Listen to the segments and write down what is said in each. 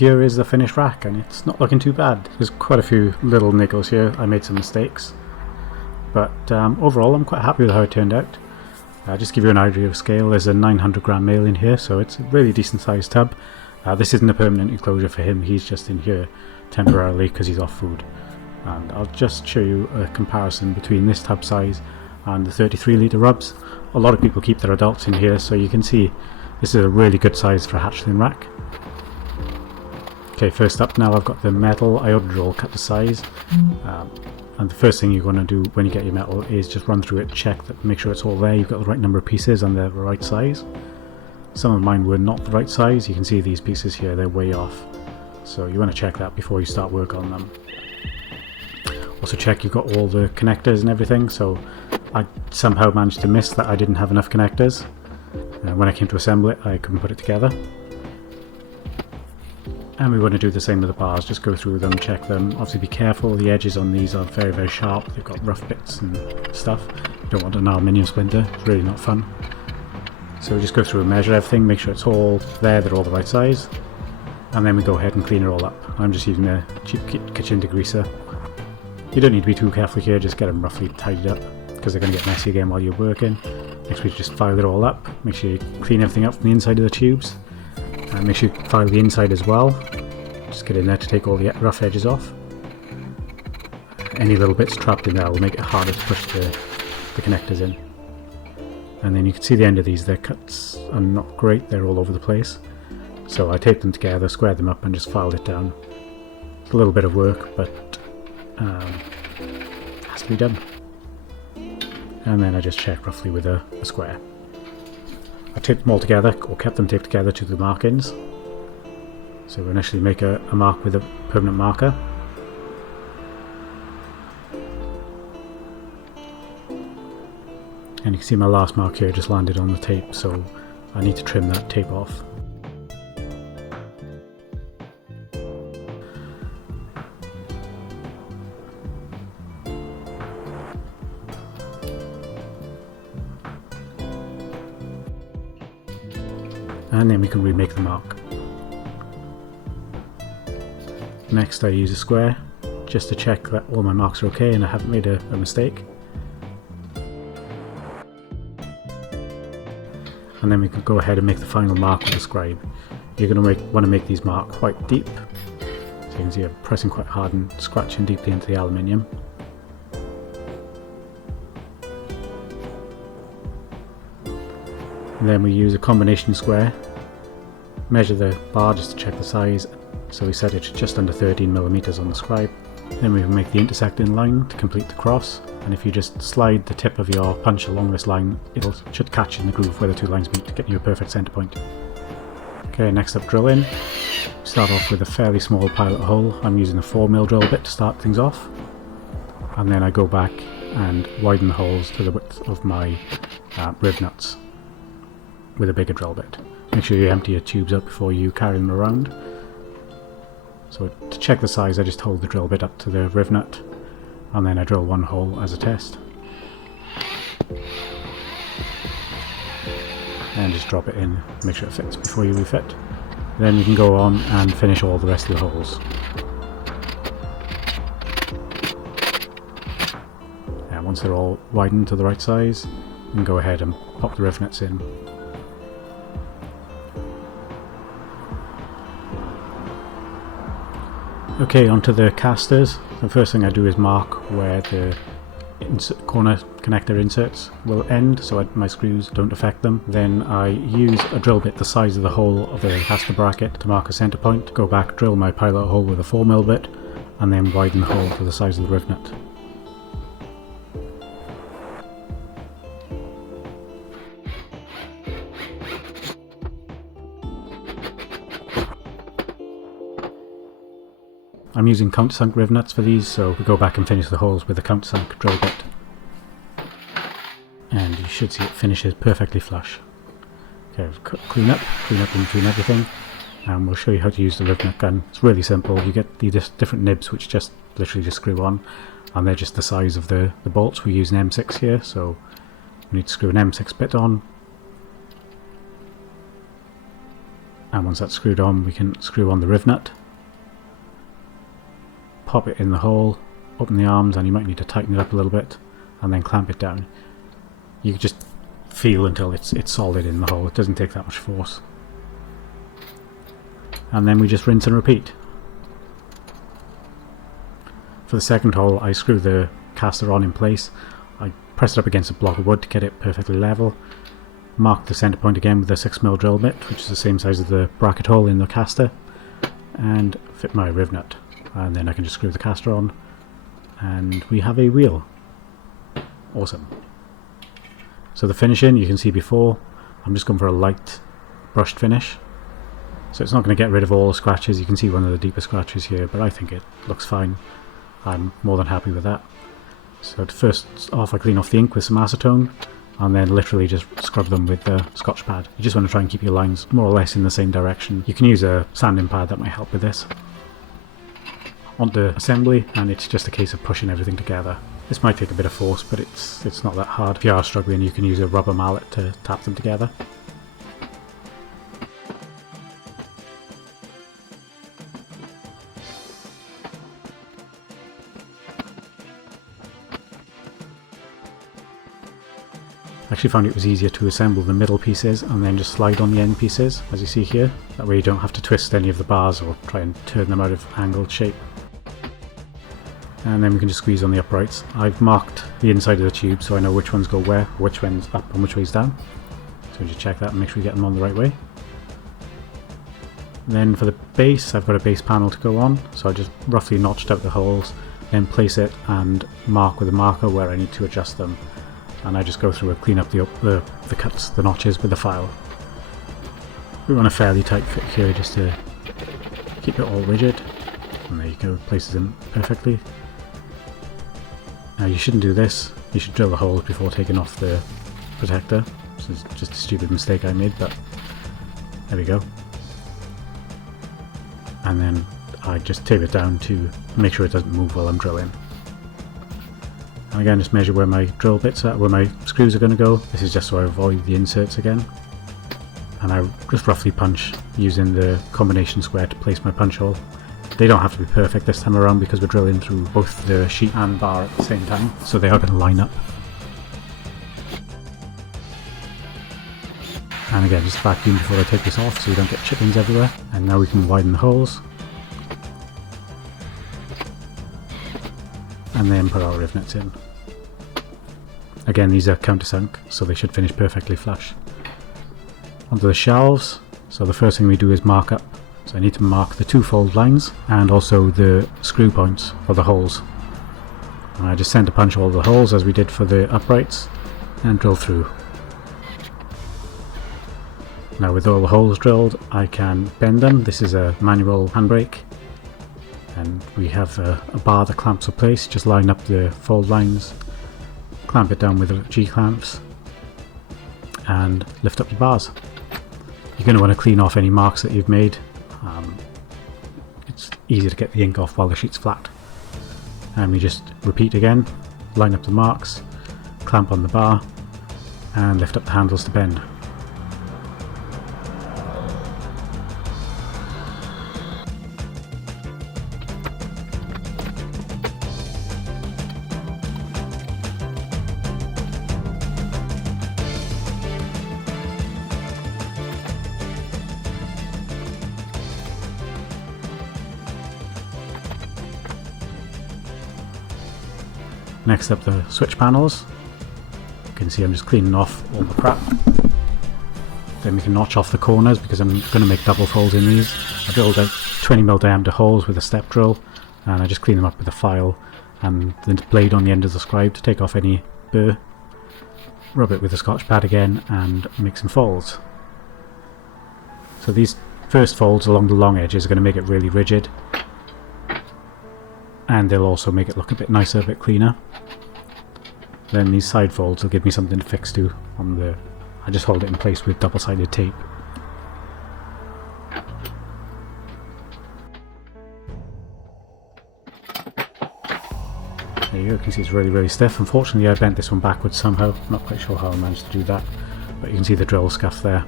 Here is the finished rack, and it's not looking too bad. There's quite a few little niggles here. I made some mistakes, but overall I'm quite happy with how it turned out. Just to give you an idea of scale, there's a 900 gram male in here, so it's a really decent sized tub. This isn't a permanent enclosure for him, he's just in here temporarily because he's off food. And I'll just show you a comparison between this tub size and the 33 litre rubs. A lot of people keep their adults in here, so you can see this is a really good size for a hatchling rack. Okay, first up now I've got the metal iodidrol cut to size. And the first thing you're going to do when you get your metal is just run through it, check that, make sure it's all there, you've got the right number of pieces and they're the right size. Some of mine were not the right size. You can see these pieces here, they're way off. So you want to check that before you start work on them. Also check you've got all the connectors and everything. So I somehow managed to miss that I didn't have enough connectors. When I came to assemble it, I couldn't put it together. And we want to do the same with the bars, just go through them, check them. Obviously be careful, the edges on these are very, very sharp. They've got rough bits and stuff. You don't want an aluminium splinter, it's really not fun. So we just go through and measure everything, make sure it's all there, they're all the right size. And then we go ahead and clean it all up. I'm just using a cheap kitchen degreaser. You don't need to be too careful here, just get them roughly tidied up, because they're going to get messy again while you're working. Next we just file it all up, make sure you clean everything up from the inside of the tubes. And make sure you file the inside as well. Just get in there to take all the rough edges off. Any little bits trapped in there will make it harder to push the connectors in. And then you can see the end of these, their cuts are not great, they're all over the place. So I taped them together, squared them up and just filed it down. It's a little bit of work, but it has to be done. And then I just check roughly with a square. I taped them all together, or kept them taped together to the markings. So we initially make a mark with a permanent marker. And you can see my last mark here just landed on the tape, so I need to trim that tape off. And then we can remake the mark. Next I use a square just to check that all my marks are okay and I haven't made a mistake. And then we can go ahead and make the final mark with the scribe. You're going to want to make these marks quite deep. So you can see I'm pressing quite hard and scratching deeply into the aluminium. And then we use a combination square, measure the bar just to check the size, so we set it just under 13mm on the scribe. Then we make the intersecting line to complete the cross, and if you just slide the tip of your punch along this line, it should catch in the groove where the two lines meet to get you a perfect centre point. Okay, next up drilling. Start off with a fairly small pilot hole. I'm using a 4mm drill bit to start things off, and then I go back and widen the holes to the width of my riv nuts with a bigger drill bit. Make sure you empty your tubes up before you carry them around. So to check the size I just hold the drill bit up to the riv nut and then I drill one hole as a test. And just drop it in, make sure it fits before you refit. Then you can go on and finish all the rest of the holes. And once they're all widened to the right size, you can go ahead and pop the riv nuts in. Okay, onto the casters. The first thing I do is mark where the corner connector inserts will end so my screws don't affect them. Then I use a drill bit the size of the hole of the caster bracket to mark a centre point, go back, drill my pilot hole with a 4mm bit, and then widen the hole to the size of the riv nut. I'm using countersunk riv nuts for these, so we go back and finish the holes with a countersunk drill bit. And you should see it finishes perfectly flush. Okay, clean up in between everything, and we'll show you how to use the riv nut gun. It's really simple. You get the different nibs which just literally just screw on, and they're just the size of the bolts. We use an M6 here, so we need to screw an M6 bit on. And once that's screwed on, we can screw on the riv nut, pop it in the hole, open the arms, and you might need to tighten it up a little bit, and then clamp it down. You can just feel until it's solid in the hole. It doesn't take that much force. And then we just rinse and repeat. For the second hole, I screw the caster on in place. I press it up against a block of wood to get it perfectly level. Mark the centre point again with a 6mm drill bit, which is the same size as the bracket hole in the caster, and fit my riv nut. And then I can just screw the caster on, and we have a wheel. Awesome. So the finishing, you can see before, I'm just going for a light brushed finish. So it's not going to get rid of all the scratches. You can see one of the deeper scratches here, but I think it looks fine. I'm more than happy with that. So first off, I clean off the ink with some acetone, and then literally just scrub them with the Scotch pad. You just want to try and keep your lines more or less in the same direction. You can use a sanding pad, that might help with this. Onto assembly, and it's just a case of pushing everything together. This might take a bit of force, but it's not that hard. If you are struggling, you can use a rubber mallet to tap them together. I actually found it was easier to assemble the middle pieces and then just slide on the end pieces, as you see here. That way you don't have to twist any of the bars or try and turn them out of angled shape. And then we can just squeeze on the uprights. I've marked the inside of the tube so I know which ones go where, which one's up and which way's down. So we just check that and make sure we get them on the right way. Then for the base, I've got a base panel to go on, so I just roughly notched out the holes, then place it and mark with a marker where I need to adjust them. And I just go through and clean up the cuts, the notches with a file. We want a fairly tight fit here just to keep it all rigid. And there you go, places them perfectly. Now you shouldn't do this, you should drill the holes before taking off the protector. This is just a stupid mistake I made, but there we go. And then I just tape it down to make sure it doesn't move while I'm drilling. And again, just measure where my drill bits are, where my screws are going to go. This is just so I avoid the inserts again. And I just roughly punch using the combination square to place my punch hole. They don't have to be perfect this time around because we're drilling through both the sheet and bar at the same time, so they are going to line up. And again, just vacuum before I take this off so you don't get chippings everywhere. And now we can widen the holes. And then put our rivnets in. Again, these are countersunk, so they should finish perfectly flush. Onto the shelves. So the first thing we do is mark up. So I need to mark the two fold lines and also the screw points for the holes. And I just center punch all the holes as we did for the uprights and drill through. Now with all the holes drilled, I can bend them. This is a manual handbrake. And we have a bar that clamps in place. Just line up the fold lines, clamp it down with the G-clamps, and lift up your bars. You're going to want to clean off any marks that you've made. It's easy to get the ink off while the sheet's flat. And we just repeat again, line up the marks, clamp on the bar, and lift up the handles to bend. Next up, the switch panels. You can see I'm just cleaning off all the crap. Then we can notch off the corners because I'm going to make double folds in these. I drilled out 20mm diameter holes with a step drill, and I just clean them up with a file and the blade on the end of the scribe to take off any burr. Rub it with a Scotch pad again and make some folds. So these first folds along the long edges are going to make it really rigid, and they'll also make it look a bit nicer, a bit cleaner. Then these side folds will give me something to fix to on the... I just hold it in place with double-sided tape. There you go, you can see it's really stiff. Unfortunately I bent this one backwards somehow, not quite sure how I managed to do that, but you can see the drill scuff there.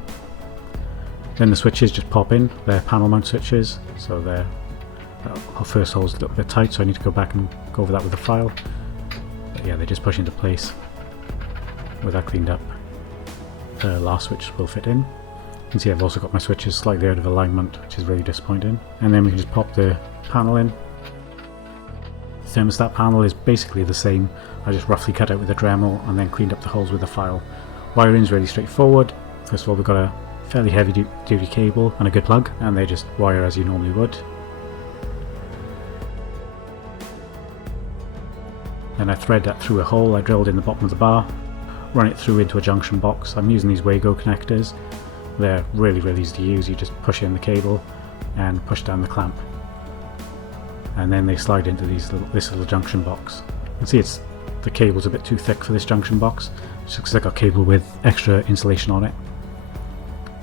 Then the switches just pop in, they're panel mount switches, so they're our first hole's a little bit tight, so I need to go back and go over that with the file. But yeah, they just push into place with that cleaned up. The last switch will fit in. You can see I've also got my switches slightly out of alignment, which is really disappointing. And then we can just pop the panel in. The thermostat panel is basically the same. I just roughly cut out with a Dremel and then cleaned up the holes with the file. Wiring is really straightforward. First of all, we've got a fairly heavy duty cable and a good plug, and they just wire as you normally would. Then I thread that through a hole I drilled in the bottom of the bar, run it through into a junction box. I'm using these Wago connectors. They're really easy to use. You just push in the cable and push down the clamp, and then they slide into this little junction box. You can see the cable's a bit too thick for this junction box, just because I got cable with extra insulation on it.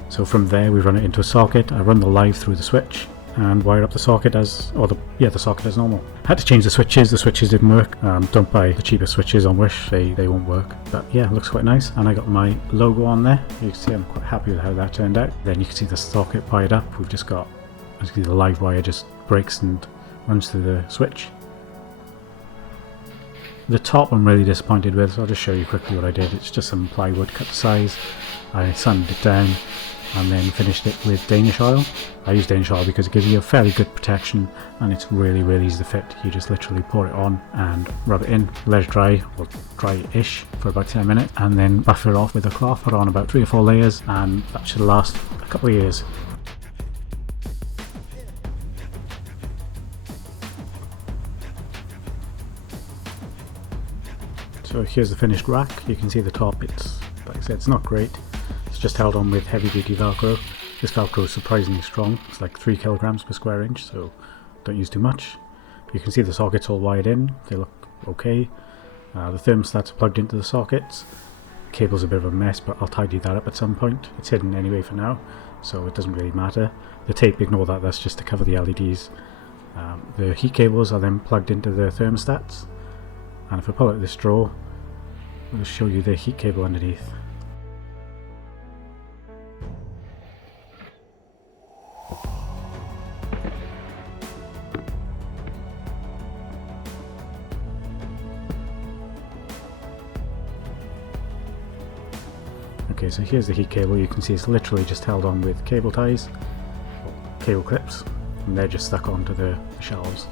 So from there we run it into a socket. I run the live through the switch and wire up the socket the socket as normal. Had to change the switches didn't work. Don't buy the cheapest switches on Wish, they won't work. But yeah, it looks quite nice, and I got my logo on there. You can see I'm quite happy with how that turned out. Then you can see the socket wired up. We've just got, as you can see, the live wire just breaks and runs through the switch. The top I'm really disappointed with, so I'll just show you quickly what I did. It's just some plywood cut to size. I sanded it down and then finished it with Danish oil. I use Danish oil because it gives you a fairly good protection, and it's really easy to fit. You just literally pour it on and rub it in, let it dry, or dry-ish, for about 10 minutes, and then buffer it off with a cloth. Put on about 3 or 4 layers, and that should last a couple of years. So here's the finished rack. You can see the top, it's, like I said, it's not great. It's just held on with heavy duty Velcro. This Velcro is surprisingly strong. It's like 3 kilograms per square inch, so don't use too much. You can see the sockets all wired in. They look okay. The thermostats are plugged into the sockets. The cable's a bit of a mess, but I'll tidy that up at some point. It's hidden anyway for now, so it doesn't really matter. The tape, ignore that, that's just to cover the LEDs. The heat cables are then plugged into the thermostats, and if I pull out this drawer, I'll show you the heat cable underneath. Okay, so here's the heat cable. You can see it's literally just held on with cable ties, or cable clips, and they're just stuck onto the shelves.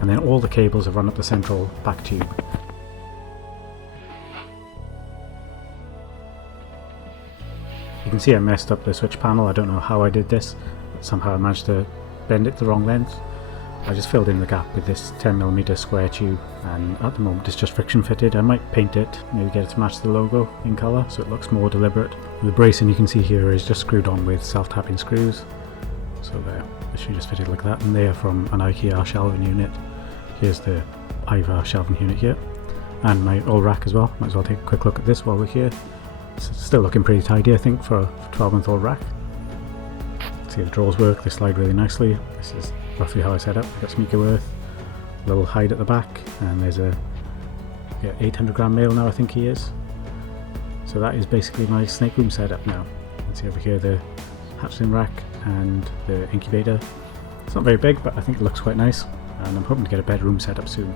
And then all the cables have run up the central back tube. You can see I messed up the switch panel. I don't know how I did this, but somehow I managed to bend it the wrong length. I just filled in the gap with this 10mm square tube, and at the moment it's just friction fitted. I might paint it, maybe get it to match the logo in colour so it looks more deliberate. The bracing you can see here is just screwed on with self-tapping screws. So they're literally just fitted like that, and they are from an IKEA shelving unit. Here's the Ivar shelving unit here, and my old rack as well. Might as well take a quick look at this while we're here. It's still looking pretty tidy, I think, for a 12-month-old rack. See, the drawers work, they slide really nicely. This is roughly how I set up. I've got some Ecoworth, a little hide at the back, and there's a 800 gram male now, I think he is. So that is basically my snake room setup now. You can see over here the hatchling rack and the incubator. It's not very big, but I think it looks quite nice, and I'm hoping to get a bedroom set up soon.